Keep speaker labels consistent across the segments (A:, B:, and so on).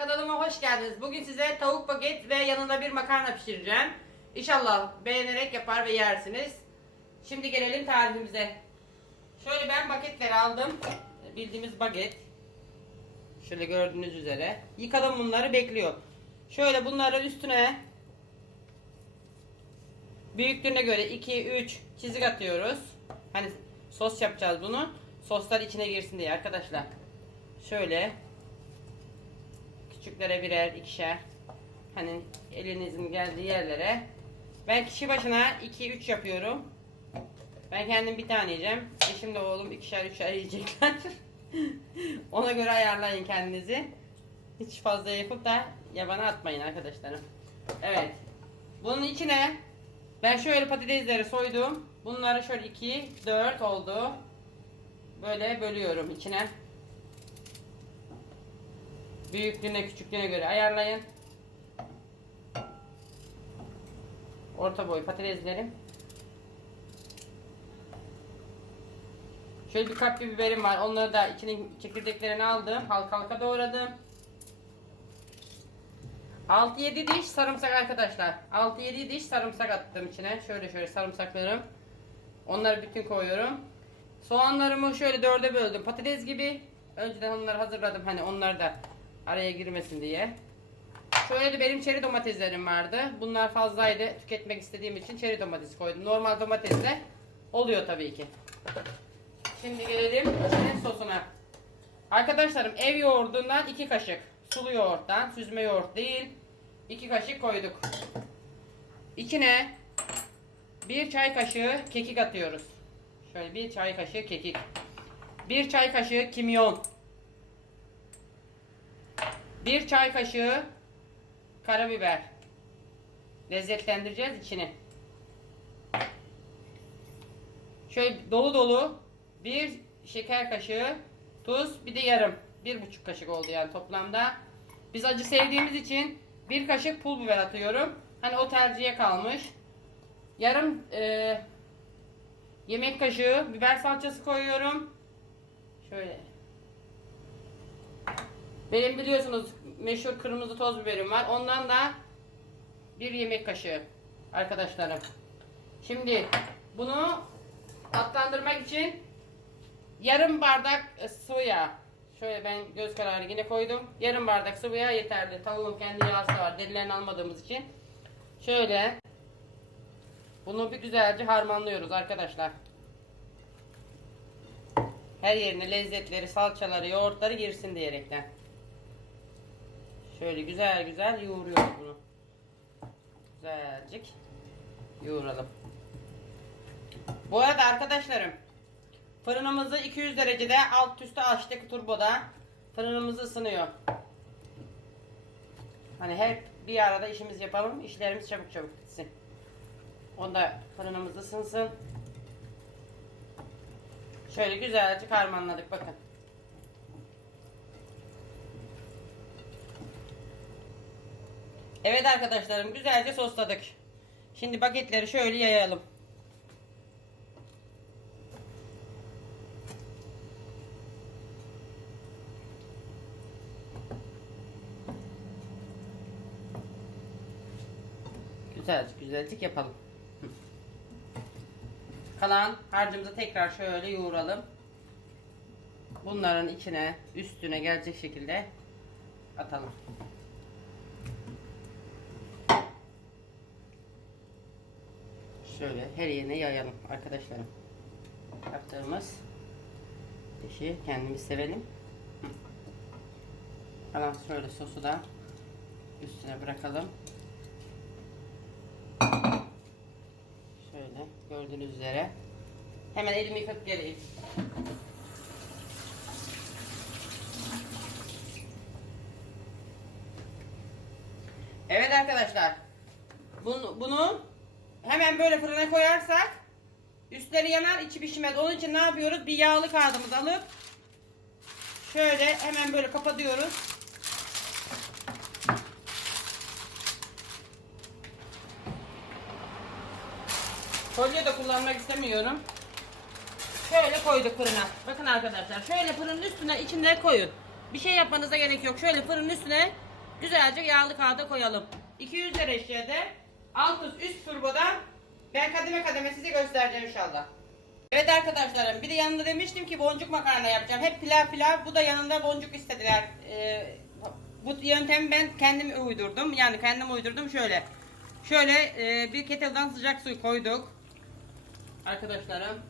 A: Kanalıma hoş geldiniz. Bugün size tavuk baget ve yanında bir makarna pişireceğim. İnşallah beğenerek yapar ve yersiniz. Şimdi gelelim tarifimize. Şöyle ben baketleri aldım. Bildiğimiz baget. Şöyle gördüğünüz üzere. Yıkadım bunları bekliyor. Şöyle bunların üstüne büyüklüğüne göre 2-3 çizik atıyoruz. Hani sos yapacağız bunu. Soslar içine girsin diye arkadaşlar. Şöyle Küçüklere birer, ikişer. Hani elinizin geldiği yerlere. Ben kişi başına 2-3 yapıyorum. Ben kendim bir tane yiyeceğim. Eşimle oğlum ikişer üçer yiyecekler. Ona göre ayarlayın kendinizi. Hiç fazla yapıp da yabana atmayın arkadaşlarım. Evet. Bunun içine ben şöyle patatesleri soydum. Bunları şöyle 2, 4 oldu. Böyle bölüyorum içine. Büyüklüğüne küçüklüğüne göre ayarlayın. Orta boy patateslerim. Şöyle bir kapya biberim var. Onları da içinin çekirdeklerini aldım. Halka halka doğradım. 6-7 diş sarımsak arkadaşlar. 6-7 diş sarımsak attım içine. Şöyle şöyle sarımsaklarım. Onları bütün koyuyorum. Soğanlarımı şöyle dörde böldüm. Patates gibi. Önceden onları hazırladım. Hani onlar da araya girmesin diye. Şöyle de benim çeri domateslerim vardı. Bunlar fazlaydı. Tüketmek istediğim için çeri domates koydum. Normal domatesle oluyor tabii ki. Şimdi gelelim içinin sosuna. Arkadaşlarım ev yoğurdundan 2 kaşık. Sulu yoğurttan, süzme yoğurt değil. 2 kaşık koyduk. İçine 1 çay kaşığı kekik atıyoruz. Şöyle 1 çay kaşığı kekik. 1 çay kaşığı kimyon. 1 çay kaşığı karabiber. Lezzetlendireceğiz içini. Şöyle dolu dolu bir şeker kaşığı tuz bir de yarım. Bir buçuk kaşık oldu yani toplamda. Biz acı sevdiğimiz için bir kaşık pul biber atıyorum. Hani o tercihe kalmış. Yarım e, yemek kaşığı biber salçası koyuyorum. Şöyle benim biliyorsunuz meşhur kırmızı toz biberim var. Ondan da bir yemek kaşığı arkadaşlarım. Şimdi bunu tatlandırmak için yarım bardak yağ. Şöyle ben göz kararı yine koydum. Yarım bardak sıvı yağ yeterli. Tavuğun kendi yağısı var. Derilerini almadığımız için. Şöyle bunu bir güzelce harmanlıyoruz arkadaşlar. Her yerine lezzetleri, salçaları, yoğurtları girsin diyerekten. Şöyle güzel güzel yoğuruyoruz bunu. Güzelcik yoğuralım. Bu arada arkadaşlarım fırınımızı 200 derecede alt üstü açtık turboda. Fırınımız ısınıyor. Hani hep bir arada işimiz yapalım. işlerimiz çabuk çabuk bitsin. Onda fırınımız ısınsın. Şöyle güzelce harmanladık bakın. Evet arkadaşlarım güzelce sosladık. Şimdi paketleri şöyle yayalım. Güzelce güzelcik yapalım. Kalan harcımızı tekrar şöyle yoğuralım. Bunların içine üstüne gelecek şekilde atalım. Şöyle her yerine yayalım arkadaşlarım. Yaptığımız işi kendimiz sevelim. Kalan şöyle sosu da üstüne bırakalım. Şöyle gördüğünüz üzere. Hemen elimi yıkıp geleyim. Evet arkadaşlar. Bunu, bunu hemen böyle fırına koyarsak üstleri yanar içi pişmez. Onun için ne yapıyoruz? Bir yağlı kağıdımızı alıp şöyle hemen böyle kapatıyoruz. Folyo da kullanmak istemiyorum. Şöyle koyduk fırına. Bakın arkadaşlar şöyle fırının üstüne içinde koyun. Bir şey yapmanıza gerek yok. Şöyle fırının üstüne güzelce yağlı kağıda koyalım. 200 derecede alt üst üst turboda ben kademe kademe size göstereceğim inşallah. Evet arkadaşlarım bir de yanında demiştim ki boncuk makarna yapacağım. Hep pilav pilav bu da yanında boncuk istediler. Ee, bu yöntemi ben kendim uydurdum. Yani kendim uydurdum şöyle. Şöyle e, bir kettle'dan sıcak su koyduk. Arkadaşlarım.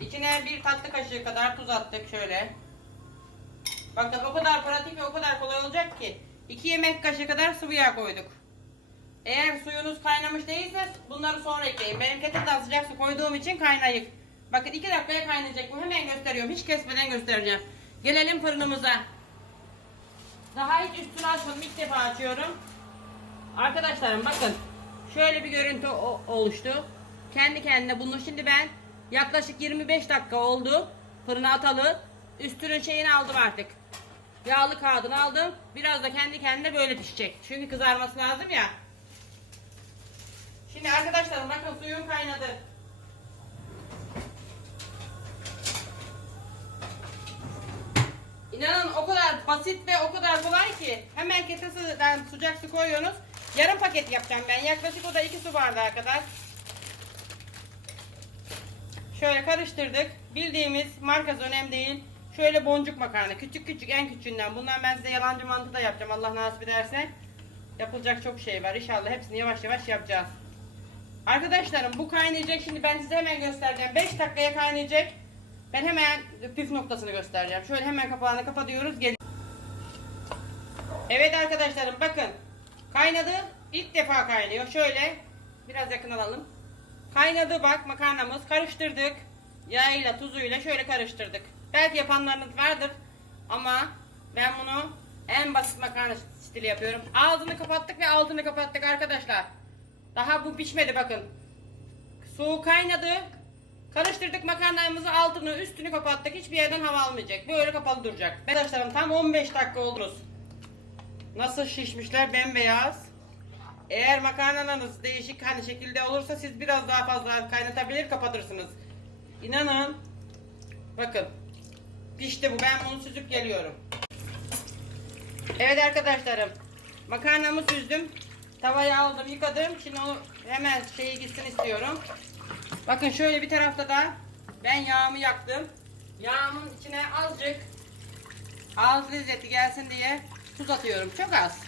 A: İçine bir tatlı kaşığı kadar tuz attık şöyle. Bakın o kadar pratik ve o kadar kolay olacak ki. 2 yemek kaşığı kadar sıvı yağ koyduk. Eğer suyunuz kaynamış değilse bunları sonra ekleyin. Benim kettle'dan sıcak su koyduğum için kaynayık. Bakın 2 dakikaya kaynayacak bu. Hemen gösteriyorum. Hiç kesmeden göstereceğim. Gelelim fırınımıza. Daha hiç üstünü açmadım. İlk defa açıyorum. Arkadaşlarım bakın. Şöyle bir görüntü oluştu. Kendi kendine bunu şimdi ben yaklaşık 25 dakika oldu. Fırına atalı. Üstünün şeyini aldım artık. Yağlı kağıdını aldım. Biraz da kendi kendine böyle pişecek. Çünkü kızarması lazım ya. Şimdi arkadaşlarım bakın suyum kaynadı. İnanın o kadar basit ve o kadar kolay ki hemen ketesinden sıcak su koyuyorsunuz. Yarım paket yapacağım ben. Yaklaşık o da 2 su bardağı kadar. Şöyle karıştırdık. Bildiğimiz markası önemli değil. Şöyle boncuk makarna. Küçük küçük en küçüğünden. Bundan ben size yalancı mantı da yapacağım. Allah nasip ederse. Yapılacak çok şey var. İnşallah hepsini yavaş yavaş yapacağız. Arkadaşlarım bu kaynayacak. Şimdi ben size hemen göstereceğim. 5 dakikaya kaynayacak. Ben hemen püf noktasını göstereceğim. Şöyle hemen kapağını kapatıyoruz. Gel evet arkadaşlarım bakın. Kaynadı. İlk defa kaynıyor. Şöyle biraz yakın alalım. Kaynadı bak makarnamız. Karıştırdık. Yağıyla tuzuyla şöyle karıştırdık. Belki yapanlarınız vardır. Ama ben bunu en basit makarna stili yapıyorum. Ağzını kapattık ve altını kapattık arkadaşlar. Daha bu pişmedi bakın. Su kaynadı. Karıştırdık makarnamızı altını üstünü kapattık. Hiçbir yerden hava almayacak. Böyle kapalı duracak. Arkadaşlarım tam 15 dakika oldunuz. Nasıl şişmişler bembeyaz. Eğer makarnalarınız değişik hani şekilde olursa siz biraz daha fazla kaynatabilir kapatırsınız. İnanın. Bakın. Pişti bu. Ben bunu süzüp geliyorum. Evet arkadaşlarım. Makarnamı süzdüm. Tavaya aldım yıkadım. Şimdi onu hemen şeyi gitsin istiyorum. Bakın şöyle bir tarafta da ben yağımı yaktım. Yağımın içine azıcık ağız lezzeti gelsin diye tuz atıyorum. Çok az.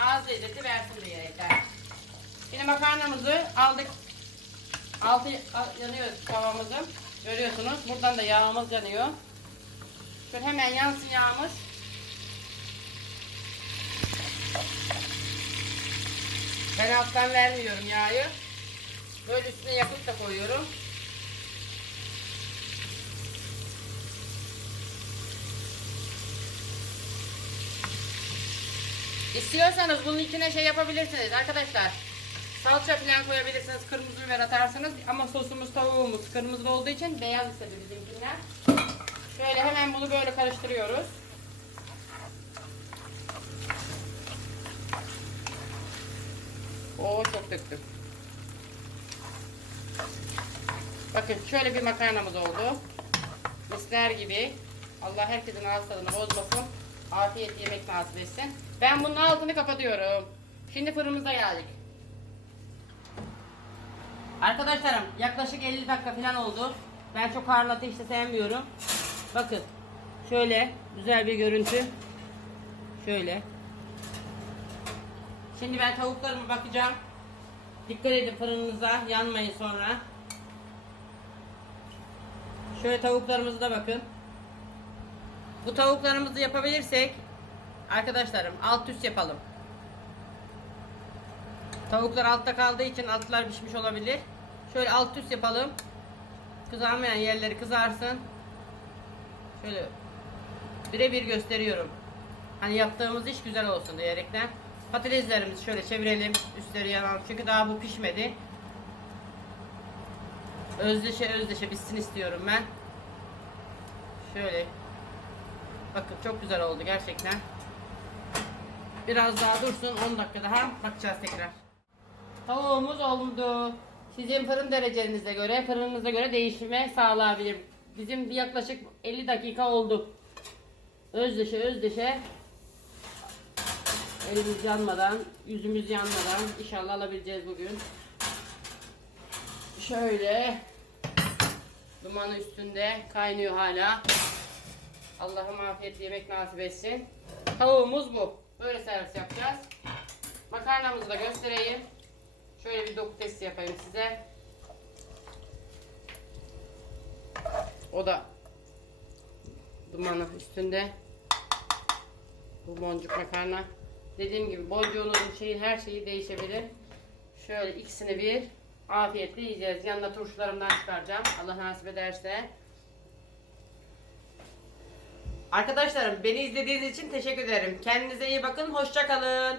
A: Ağız lezzeti versin diye yeter. Şimdi makarnamızı aldık. Altı yanıyor tavamızın. Görüyorsunuz. Buradan da yağımız yanıyor. Şöyle hemen yansın yağımız. Ben alttan vermiyorum yağı. Böyle üstüne yakıp da koyuyorum. İstiyorsanız bunun içine şey yapabilirsiniz arkadaşlar. Salça falan koyabilirsiniz. Kırmızı biber atarsınız. Ama sosumuz tavuğumuz kırmızı olduğu için beyaz istedi bizimkiler. Şöyle hemen bunu böyle karıştırıyoruz. Oo çok döktüm. Bakın şöyle bir makarnamız oldu. Misler gibi. Allah herkesin ağız tadını bozmasın. Afiyet yemek nasip etsin. Ben bunun altını kapatıyorum. Şimdi fırınımıza geldik. Arkadaşlarım yaklaşık 50 dakika falan oldu. Ben çok harlı ateşte sevmiyorum. Bakın. Şöyle güzel bir görüntü. Şöyle. Şimdi ben tavuklarıma bakacağım. Dikkat edin fırınınıza yanmayın sonra. Şöyle tavuklarımızı da bakın. Bu tavuklarımızı yapabilirsek arkadaşlarım alt üst yapalım. Tavuklar altta kaldığı için altlar pişmiş olabilir. Şöyle alt üst yapalım. Kızarmayan yerleri kızarsın. Şöyle birebir gösteriyorum. Hani yaptığımız iş güzel olsun diyerekten. Patateslerimizi şöyle çevirelim. Üstleri yanan. Çünkü daha bu pişmedi. Özdeşe özdeşe bitsin istiyorum ben. Şöyle. Bakın çok güzel oldu gerçekten. Biraz daha dursun 10 dakika daha bakacağız tekrar. Tavuğumuz oldu. Sizin fırın derecenize göre, fırınınıza göre değişime sağlayabilir. Bizim bir yaklaşık 50 dakika oldu. özdeşe özdeşe elimiz yanmadan, yüzümüz yanmadan inşallah alabileceğiz bugün. Şöyle dumanı üstünde kaynıyor hala. Allah'ım afiyetli yemek nasip etsin. Tavuğumuz bu. Böyle servis yapacağız. Makarnamızı da göstereyim. Şöyle bir doku testi yapayım size. O da dumanı üstünde. Bu boncuk makarna. Dediğim gibi boncuğunuzun şeyin her şeyi değişebilir. Şöyle ikisini bir afiyetle yiyeceğiz. Yanına turşularımdan çıkaracağım. Allah nasip ederse. Arkadaşlarım beni izlediğiniz için teşekkür ederim. Kendinize iyi bakın. Hoşça kalın.